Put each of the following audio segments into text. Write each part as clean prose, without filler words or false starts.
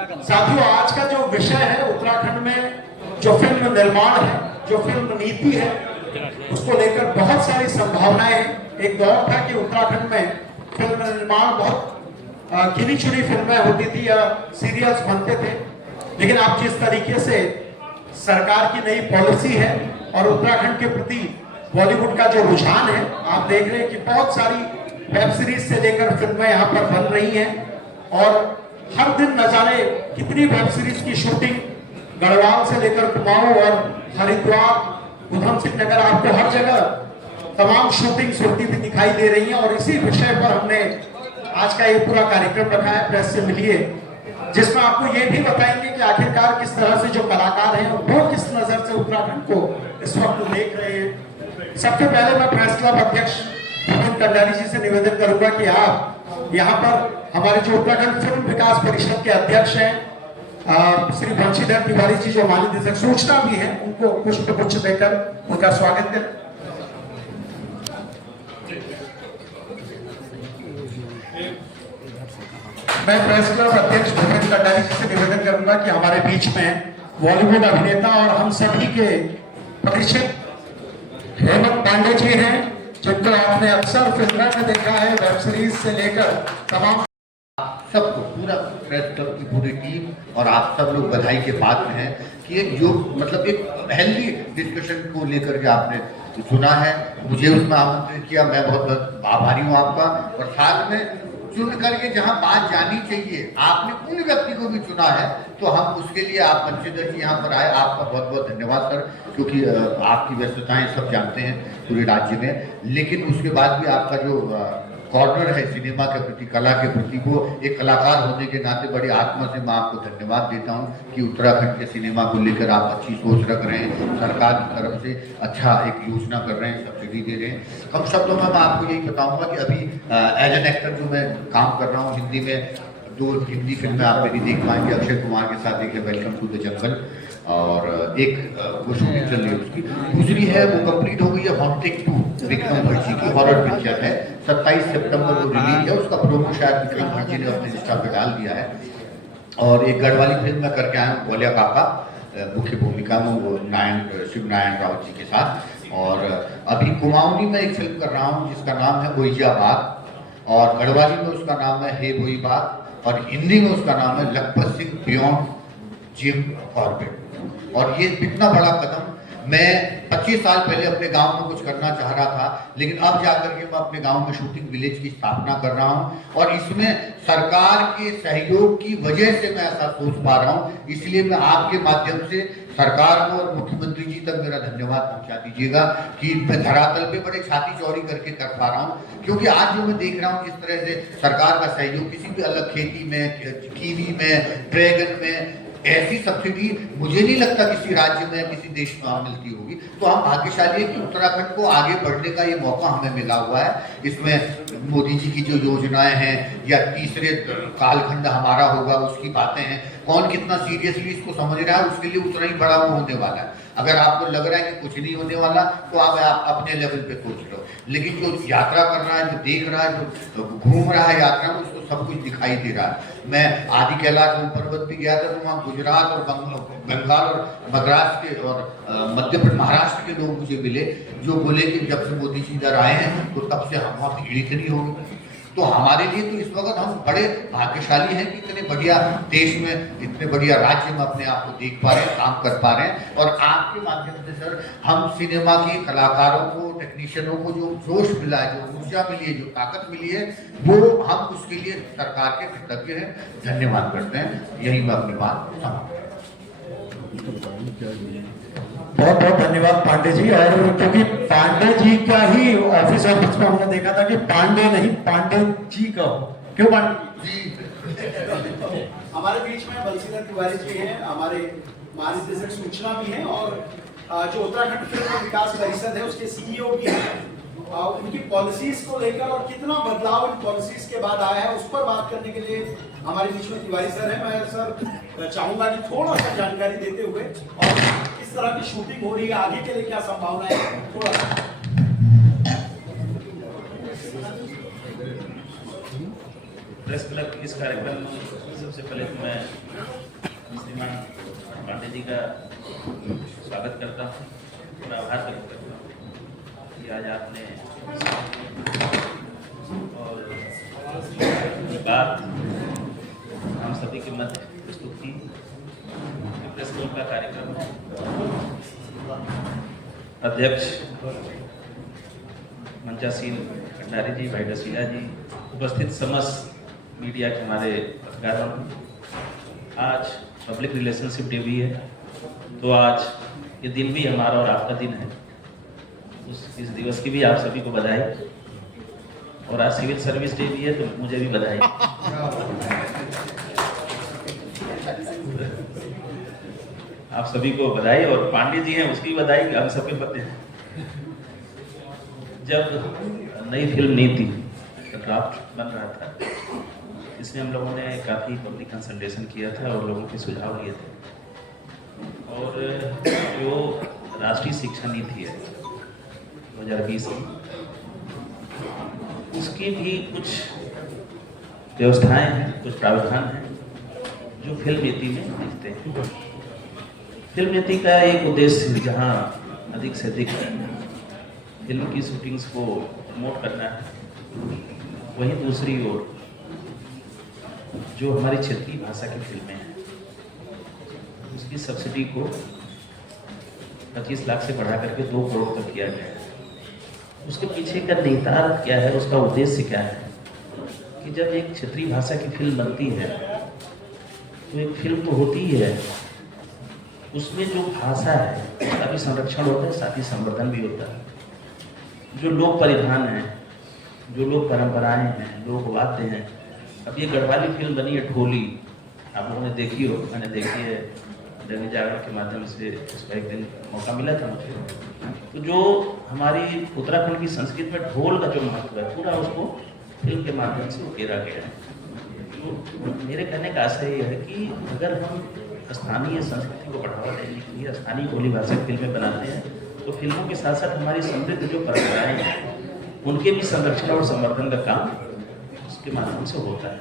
साथियों, आज का जो विषय है उत्तराखंड में जो फिल्म निर्माण है, जो फिल्म नीति है, उसको लेकर बहुत सारी संभावनाएं हैं। एक दौर था कि उत्तराखंड में फिल्म निर्माण बहुत गिनी चुनी फिल्में होती थी या सीरियल्स बनते थे, लेकिन अब जिस तरीके से सरकार की नई पॉलिसी है और उत्तराखंड के प्रति बॉलीवुड का जो रुझान है, आप देख रहे हैं कि बहुत सारी वेब सीरीज से लेकर फिल्में यहाँ पर बन रही हैं और हर दिन न जाने कितनी वेब सीरीज की शूटिंग गढ़वाल से लेकर कुमाऊं और हरिद्वार, उधम सिंह नगर, आपको हर जगह तमाम शूटिंग्स होती हुई दिखाई दे रही हैं। और इसी विषय पर हमने आज का ये पूरा कार्यक्रम रखा है, प्रेस से मिलिए, जिसमें आपको ये भी बताएंगे कि आखिरकार किस तरह से जो कलाकार हैं वो किस नजर से उत्तराखंड को इस वक्त देख रहे हैं। सबसे पहले मैं प्रेस क्लब अध्यक्ष भूपेन कंडारी जी से निवेदन करूंगा कि आप यहाँ पर हमारे जो उत्तराखंड फिल्म विकास परिषद के अध्यक्ष हैं श्री बंशीधर तिवारी जी, जो महानिदेशक सूचना भी है, उनको पुष्प गुच्छ देकर उनका स्वागत करें। मैं प्रेस क्लब अध्यक्ष भूपेन कंडारी जी से निवेदन करूंगा कि हमारे बीच में बॉलीवुड अभिनेता और हम सभी के परिचित हेमंत पांडे जी हैं, जिनको आपने अक्सर फिल्मों में देखा है, वेब सीरीज से लेकर तमाम। सबको, पूरा प्रेस क्लब की पूरी टीम और आप सब लोग बधाई के पात्र हैं कि एक जो मतलब एक हेल्दी डिस्कशन को लेकर के आपने चुना है, मुझे उसमें आमंत्रित किया, मैं बहुत बहुत आभारी हूँ आपका। और साथ में चुन करके जहाँ बात जानी चाहिए, आपने उन व्यक्ति को भी चुना है, तो हम उसके लिए आप बंशीधर जी यहाँ पर आए, आपका बहुत बहुत धन्यवाद सर, क्योंकि आपकी व्यस्तताएं सब जानते हैं पूरे राज्य में, लेकिन उसके बाद भी आपका जो कॉर्नर है सिनेमा के प्रति, कला के प्रति, वो एक कलाकार होने के नाते बड़ी आत्मा से मैं आपको धन्यवाद देता हूँ कि उत्तराखंड के सिनेमा को लेकर आप अच्छी सोच रख रहे हैं, सरकार की तरफ से अच्छा एक योजना कर रहे हैं, सब्सिडी दे रहे हैं। कम शब्दों में मैं आपको यही बताऊंगा कि अभी एज एन एक्टर जो मैं काम कर रहा हूँ हिंदी में, 2 हिंदी फिल्में आप मेरी देख पाएंगे, अक्षय कुमार के साथ एक है वेलकम टू द जंगल और एक वो शूटिंग चल रही है उसकी, दूसरी है वो कंप्लीट हो गई है हॉन्टिंग 2, विक्रम भट्टी की हॉरर पिक्चर है, 27 सितंबर को रिलीज है, उसका प्रोमो शायद विक्रम भट्टी ने अपने इंस्टा पे डाल दिया है। और एक गढ़वाली फिल्म में करके आया हूँ, बोलिया काका, मुख्य भूमिका में वो शिव नारायण राव जी के साथ। और अभी कुमाऊनी में एक फिल्म कर रहा हूँ जिसका नाम है ओइजाबाद, और गढ़वाली में उसका नाम है हे वही बात, और हिंदी में उसका नाम है Lakhpat Singh beyond Jim Corbett. और ये इतना बड़ा कदम, मैं 25 साल पहले अपने गांव में कुछ करना चाह रहा था, लेकिन अब जाकर के मैं अपने गांव में शूटिंग विलेज की स्थापना कर रहा हूं और इसमें सरकार के सहयोग की वजह से मैं ऐसा सोच पा रहा हूं। इसलिए मैं आपके माध्यम से सरकार को और मुख्यमंत्री जी तक मेरा धन्यवाद पहुंचा दीजिएगा कि मैं धरातल पे बड़े छाती चौड़ी करके कर पा रहा हूं, क्योंकि आज जो मैं देख रहा हूं किस तरह से सरकार का सहयोग किसी भी अलग खेती में, कीवी में, ड्रैगन में, ऐसी सब्सिडी मुझे नहीं लगता किसी राज्य में किसी देश में मिलती होगी। तो हम भाग्यशाली है कि उत्तराखंड को आगे बढ़ने का ये मौका हमें मिला हुआ है। इसमें मोदी जी की जो योजनाएं हैं या तीसरे कालखंड हमारा होगा उसकी बातें हैं, कौन कितना सीरियसली इसको समझ रहा है, उसके लिए उतना ही बड़ा वो होने वाला है। अगर आपको लग रहा है कि कुछ नहीं होने वाला, तो आप अपने लेवल पे सोच लो, लेकिन जो यात्रा कर रहा है, जो देख रहा है, जो घूम रहा है यात्रा में, उसको सब कुछ दिखाई दे रहा है। मैं आदि कैलाश पर्वत भी गया था, तो वहाँ गुजरात और बंगाल और मद्रास के और मध्य प्रदेश, महाराष्ट्र के लोग मुझे मिले, जो बोले कि जब से मोदी जी इधर आए हैं तो तब से हम वहाँ भीड़ इतनी हो गई। तो हमारे लिए तो इस वक्त हम बड़े भाग्यशाली हैं कि इतने बढ़िया देश में, इतने बढ़िया राज्य में अपने आप को देख पा रहे हैं, काम कर पा रहे हैं। और आपके माध्यम से सर, हम सिनेमा के कलाकारों को, टेक्नीशियनों को जो जोश मिला है, जो ऊर्जा मिली है, जो ताकत मिली है, वो हम उसके लिए सरकार के कृतज्ञ हैं, धन्यवाद करते हैं। यही मैं अपनी बात समाप्त। बहुत बहुत धन्यवाद पांडे जी। और क्योंकि पांडे जी का ही ऑफिस में हमने देखा था कि पांडे नहीं, पांडे जी का हो, क्यों पांडे जी? हमारे बीच में बंशीधर तिवारी जी हैं, हमारे महानिदेशक सूचना भी हैं, और जो उत्तराखंड फिल्म विकास परिषद है उसके सीईओ भी हैं। उनकी पॉलिसीज को लेकर और कितना बदलाव इन पॉलिसीज के बाद आया है, उस पर बात करने के लिए हमारे बीच में तिवारी सर है। मैं सर चाहूंगा कि थोड़ा सा जानकारी देते हुए, और किस तरह की शूटिंग हो रही है, आगे के लिए क्या संभावना है, थोड़ा सा। प्रेस क्लब इस कार्यक्रम में सबसे पहले मैं नीति का स्वागत करता हूँ और आभार व्यक्त करता हूँ कि आज आपने और बात हम सभी के मध्य प्रस्तुत की। प्रेस क्लब का कार्यक्रम है। अध्यक्ष मंचासीन भंडारी जी, भाई रसीला जी, उपस्थित समस्त मीडिया के हमारे पत्रकारों, आज पब्लिक रिलेशनशिप डे भी है, तो आज ये दिन भी हमारा और आपका दिन है। इस दिवस की भी आप सभी को बधाई। और आज सिविल सर्विस डे भी है, तो मुझे भी बधाई। आप सभी को बधाई। और पांडे जी हैं, उसकी बधाई हम सबके पते हैं। जब नई फिल्म नीति का ड्राफ्ट बन रहा था, इसमें हम लोगों ने काफ़ी पब्लिक कंसल्टेशन किया था और लोगों के सुझाव लिए थे। और जो राष्ट्रीय शिक्षा नीति है 2020 की, उसकी भी कुछ व्यवस्थाएं हैं, कुछ प्रावधान हैं जो फिल्म नीति में दिखते हैं। फिल्म नीति का एक उद्देश्य जहां अधिक से अधिक फिल्म की शूटिंग्स को प्रमोट करना है, वहीं दूसरी ओर जो हमारी क्षेत्रीय भाषा की फिल्में हैं उसकी सब्सिडी को 25 लाख से बढ़ा करके 2 करोड़ तक किया गया है। उसके पीछे का निहितार्थ क्या है, उसका उद्देश्य क्या है कि जब एक क्षेत्रीय भाषा की फिल्म बनती है तो एक फिल्म तो होती ही है, उसमें जो भाषा है उसका भी संरक्षण होता है, साथ ही संवर्धन भी होता है। जो लोक परिधान है, जो लोक परंपराएं हैं, लोक वाद्य हैं। अब ये गढ़वाली फिल्म बनी है ढोली, आप लोगों ने देखी हो, मैंने देखी है दैनिक जागरण के माध्यम से, उसका एक दिन मौका मिला था मुझे। तो जो हमारी उत्तराखंड की संस्कृति में ढोल का जो महत्व है, पूरा उसको फिल्म के माध्यम से उकेरा गया है। तो मेरे कहने का आशय ये है कि अगर हम स्थानीय संस्कृति को बढ़ावा देने के लिए स्थानीय बोली भाषा की फिल्में बनाते हैं, तो फिल्मों के साथ साथ हमारी समृद्ध जो परंपराएं हैं उनके भी संरक्षण और संवर्धन का काम उसके माध्यम से होता है।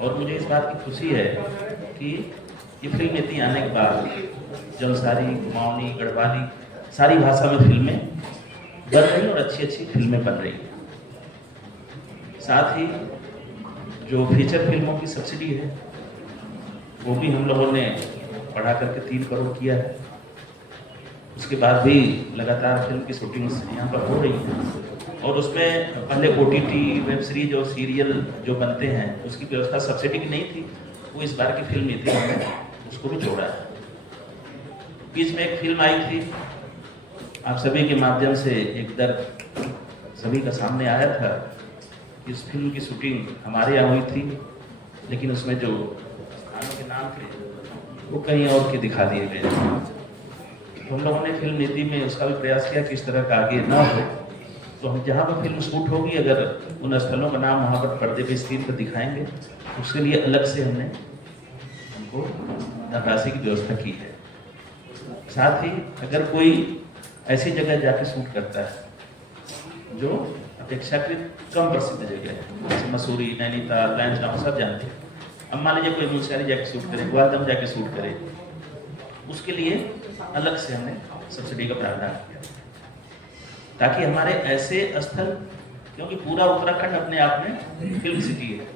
और मुझे इस बात की खुशी है कि ये फिल्म नीति आने के बाद जलसारी, कुमाऊनी, गढ़वाली सारी भाषा में फिल्में बन रही और अच्छी अच्छी फिल्में बन रही हैं। साथ ही जो फीचर फिल्मों की सब्सिडी है वो भी हम लोगों ने बढ़ा करके 3 करोड़ किया है। उसके बाद भी लगातार फिल्म की शूटिंग्स यहाँ पर हो रही हैं और उसमें पहले OTT, वेब सीरीज और सीरियल जो बनते हैं उसकी व्यवस्था सब्सिडी की नहीं थी, वो इस बार की फिल्म नीति में उसको भी जोड़ा है। बीच में एक फिल्म आई थी, आप सभी के माध्यम से एक दर्द सभी का सामने आया था। इस फिल्म की शूटिंग हमारे यहाँ हुई थी, लेकिन उसमें जो स्थानों के नाम थे वो कहीं और के दिखा दिए गए। हम लोगों ने फिल्म नीति में उसका भी प्रयास किया कि इस तरह का आगे ना हो। तो हम जहाँ पर फिल्म शूट होगी, अगर उन स्थलों का नाम वहाँ पर पर्दे पे स्क्रीन पर दिखाएंगे, उसके लिए अलग से हमने उनको धनराशि की व्यवस्था की है। साथ ही अगर कोई ऐसी जगह जाके शूट करता है जो अपेक्षाकृत कम प्रसिद्ध जगह है, जैसे मसूरी, नैनीताल, लैंसडाउन, सब जानते हैं। अब मान लीजिए कोई मुंशियारी जाके शूट करे, ग्वालदम जाके शूट करे, उसके लिए अलग से हमने सब्सिडी का प्रावधान किया, ताकि हमारे ऐसे स्थल, क्योंकि पूरा उत्तराखंड अपने आप में फिल्म सिटी है,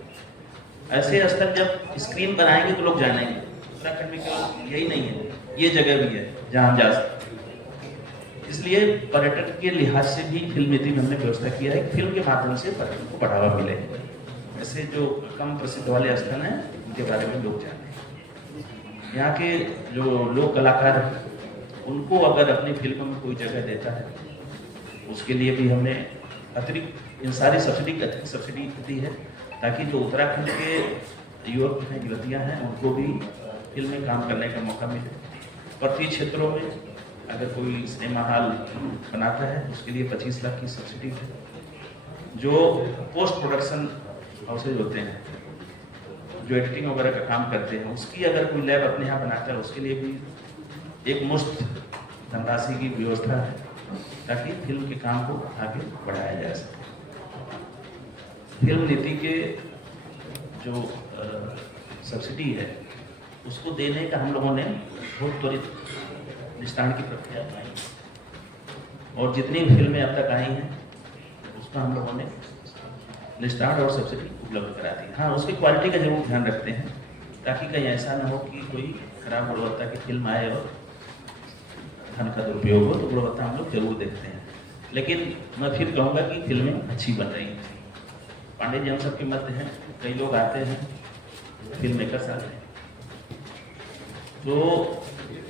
ऐसे स्थल जब स्क्रीन बनाएंगे तो लोग जानेंगे उत्तराखंड में केवल यही नहीं है, ये जगह भी है जहाँ हम जा सकते हैं। इसलिए पर्यटन के लिहाज से भी फिल्म नीति में हमने व्यवस्था किया है कि फिल्म के माध्यम से पर्यटन को बढ़ावा मिले। ऐसे जो कम प्रसिद्ध वाले स्थल हैं उनके बारे में लोग जाने। यहाँ के जो लोक कलाकार हैं उनको अगर अपनी फिल्म में कोई जगह देता है, उसके लिए भी हमने अतिरिक्त इन सारी सब्सिडी की अतिरिक्त सब्सिडी दी है, ताकि जो उत्तराखंड के युवक हैं, युवतियाँ हैं, उनको भी फिल्म में काम करने का मौका मिले। पर्वतीय क्षेत्रों में अगर कोई सिनेमा हॉल बनाता है, उसके लिए 25 लाख की सब्सिडी है। जो पोस्ट प्रोडक्शन हाउसेज होते हैं, जो एडिटिंग वगैरह का काम करते हैं, उसकी अगर कोई लैब अपने यहाँ बनाता है, उसके लिए भी एक मुश्त धनराशि की व्यवस्था है, ताकि फिल्म के काम को आगे बढ़ाया जा सके। फिल्म नीति के जो सब्सिडी है उसको देने का हम लोगों ने बहुत त्वरित निष्ठान की प्रक्रिया अपनाई और जितनी भी फिल्में अब तक आई हैं उसमें हम लोगों ने निष्ठान और सब्सिडी उपलब्ध करा दी। हाँ, उसकी क्वालिटी का जरूर ध्यान रखते हैं ताकि कहीं ऐसा ना हो कि कोई खराब गुणवत्ता की फिल्म आए और धन का दुरुपयोग हो, तो गुणवत्ता हम लोग जरूर देखते हैं। लेकिन मैं फिर कहूँगा कि फिल्में अच्छी बन रही हैं। पांडे जी हम सबके मध्य हैं, कई लोग आते हैं, फिल्म मेकर्स आते हैं, तो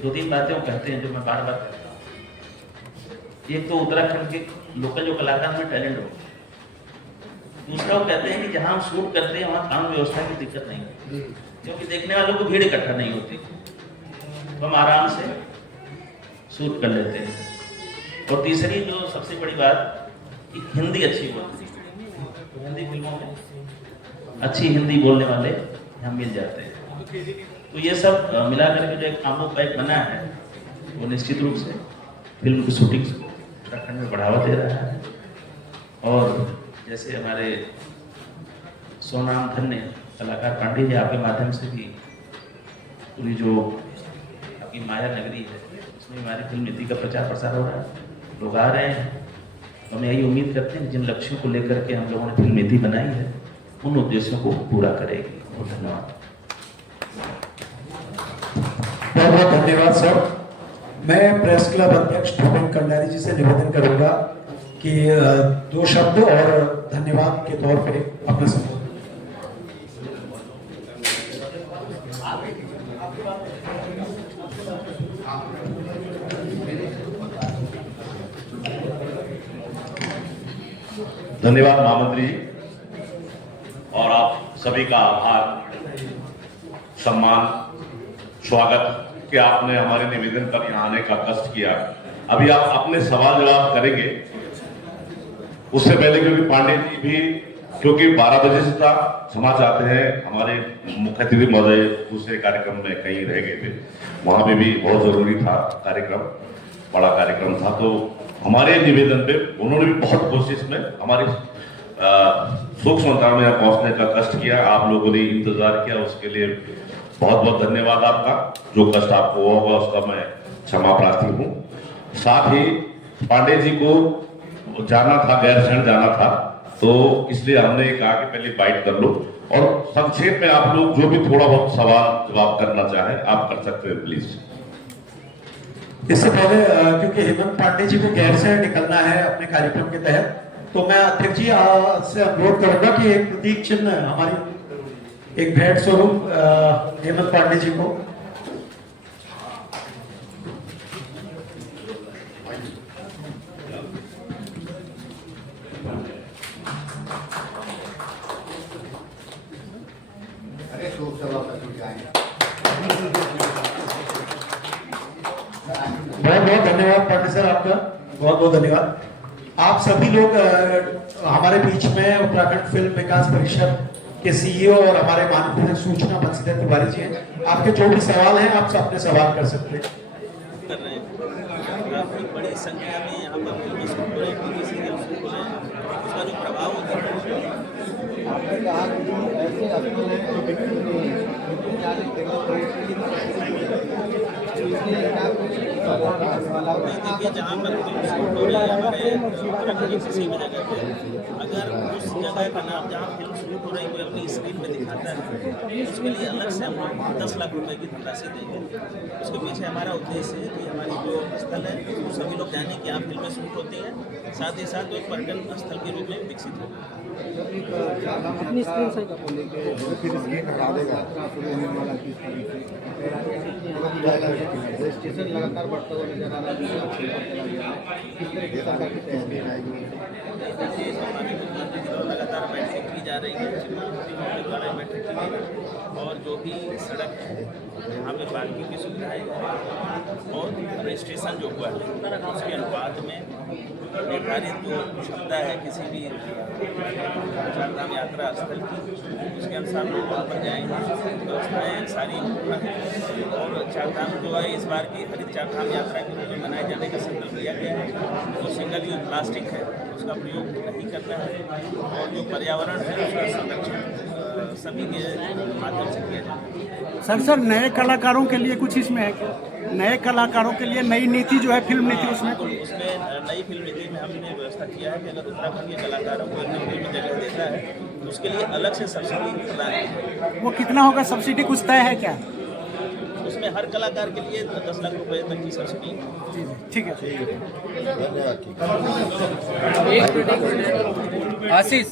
2-3 बातें वो कहते हैं जो मैं बार बार कहता हूँ। एक तो उत्तराखंड के लोकल जो कलाकार में टैलेंट हो, दूसरा वो कहते हैं कि जहाँ हम शूट करते हैं वहाँ काम व्यवस्था की दिक्कत नहीं होती, क्योंकि देखने वालों को भीड़ इकट्ठा नहीं होती, तो हम आराम से शूट कर लेते हैं। और तीसरी जो सबसे बड़ी बात कि हिंदी अच्छी बोलती है, तो हिंदी फिल्मों में अच्छी हिंदी बोलने वाले यहाँ मिल जाते हैं। तो ये सब मिला करके जो एक कॉम्बो पैक बना है वो निश्चित रूप से फिल्म की शूटिंग को उत्तराखंड में बढ़ावा दे रहा है। और जैसे हमारे सोनाम धन्य कलाकार पांडे जी आपके माध्यम से भी पूरी जो आपकी माया नगरी है उसमें हमारी फिल्म नीति का प्रचार प्रसार हो रहा है, लोग आ रहे हैं। हम यही उम्मीद करते हैं जिन लक्ष्यों को लेकर के हम लोगों ने फिल्म नीति बनाई है उन उद्देश्यों को पूरा करेगी। बहुत धन्यवाद। बहुत बहुत धन्यवाद सर। मैं प्रेस क्लब अध्यक्ष भूपेन कंडारी जी से निवेदन करूंगा कि 2 शब्द और धन्यवाद के तौर पे अपना संबोधन। धन्यवाद महामंत्री जी, और आप सभी का आभार, सम्मान, स्वागत कि आपने हमारे निवेदन पर यहाँ आने का कष्ट किया। अभी आप अपने सवाल जवाब करेंगे, उससे पहले क्योंकि पांडे जी भी क्योंकि 12 बजे से था, क्षमा चाहते हैं, हमारे मुख्य अतिथि महोदय दूसरे कार्यक्रम में कहीं रह गए थे, वहां पे भी बहुत जरूरी था कार्यक्रम, बड़ा कार्यक्रम था। तो हमारे निवेदन पे उन्होंने भी बहुत कोशिश में हमारे शोक संतान में यहाँ पहुंचने का कष्ट किया, आप लोगों ने इंतजार किया, उसके लिए बहुत बहुत धन्यवाद आपका। जो कष्ट आपको हुआ होगा उसका मैं क्षमा प्रार्थी हूँ। साथ ही पांडे जी को जाना था, गैरसैंण जाना था, तो इसलिए हमने कहा कि पहले बाइट कर लो और संक्षेप में आप लोग जो भी थोड़ा बहुत सवाल जवाब करना चाहें आप कर सकते हैं प्लीज। इससे पहले क्योंकि हेमंत पांडे जी को गैरसैंण निकलना है अपने कार्यक्रम के तहत, तो मैं अध्यक्ष जी से अनुरोध करूंगा कि एक प्रतीक चिन्ह हमारी एक भेंट स्वरूप हेमंत पांडे जी को। अरे शोक सभा में जुड़ जाएंगे। बहुत बहुत धन्यवाद पांडे सर, आपका बहुत बहुत धन्यवाद। आप सभी लोग हमारे बीच में उत्तराखंड फिल्म विकास परिषद के सीईओ और हमारे माननीय सूचना बंशीधर तिवारी जी हैं। आपके जो भी सवाल हैं आप अपने सवाल कर सकते हैं। काफी बड़ी संख्या में यहाँ पर फिल्म शूट हो रही है, टीवी सीरियल शूट हो रहे हैं, उसका जो प्रभाव होता है। आपने कहा कि ऐसे स्थल हैं जो बिक्री नहीं है, देखिए जहाँ पर फिल्म शूट हो रही है हमारे उत्तराखंड की किसी भी जगह पे, अगर उस जगह का नाम जहाँ फिल्म शूट हो रही है कोई अपनी स्क्रीन में दिखाता है, उसके लिए अलग से हम लोग 10 लाख रुपए की धनराशि देंगे। उसके पीछे हमारा उद्देश्य है कि हमारी जो स्थल है वो सभी लोग जाने कि आप फिल्में शूट होती हैं, साथ ही साथ एक पर्यटन स्थल के रूप में विकसित हो। अपनी स्क्रीन से फिर स्क्रीन हटा देगा रजिस्ट्रेशन लगातार बढ़ता हुआ नजर आ रहा है, किस तरह की सरकार की तहरीर आएगी? हमारे मुख्यमंत्री की तरफ लगातार बैठक की जा रही है, मुख्यमंत्री द्वारा बैठक की गई और जो भी सड़क है यहाँ पे पार्किंग की सुविधाएं और रजिस्ट्रेशन जो हुआ है उसके अनुपात में निर्धारित जो क्षमता है किसी भी चारधाम यात्रा स्थल की, उसके अनुसार लोग वहाँ पर जाएंगे, व्यवस्थाएँ सारी हैं। और चारधाम जो है इस बार की हरित चारधाम यात्रा के रूप में मनाए जाने का संकल्प लिया गया है। जो सिंगल यूज प्लास्टिक है उसका प्रयोग नहीं करना है और जो पर्यावरण है उसका संरक्षण सभी के माध्यम से किया जाए। सर नए कलाकारों के लिए कुछ इसमें है क्या? नए कलाकारों के लिए नई नीति जो है फिल्म नीति उसमें उसमें नई फिल्म नीति में हमने व्यवस्था किया है कि अगर उत्तराखंड के कलाकारों को एक फिल्म में जगह देता है तो उसके लिए अलग से सब्सिडी प्रदान की। वो कितना होगा सब्सिडी कुछ तय है क्या? उसमें हर कलाकार के लिए 10 लाख रुपए तक की सब्सिडी। ठीक है धन्यवाद। आशीष